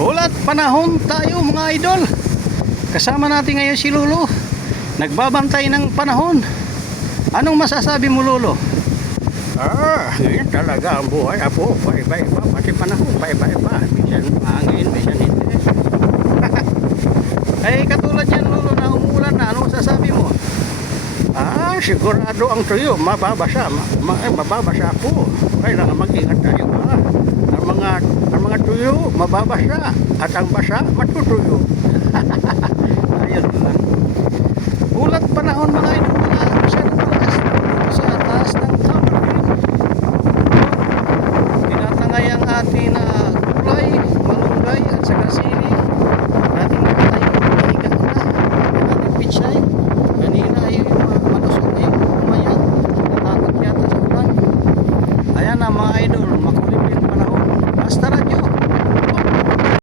Ulat panahon tayo mga idol. Kasama natin ngayon si Lolo. Nagbabantay ng panahon. Anong masasabi mo, Lolo? Yan talaga ang buhay. Apo, iba-iba. Pati panahon, iba-iba. Minsan hangin, minsan hindi. Ay katulad yan, Lolo, na umuulan na. Anong masasabi mo? Sigurado ang tuyo, mababasa. Mababasa po. Kailangan mag-ingat tayo. Ang mga tuyo, mababasa. At ang basa, matutuyo. Ayun lang. Ulat panahon mga idol, mula sa taas ng tower. Tinatangay ang ating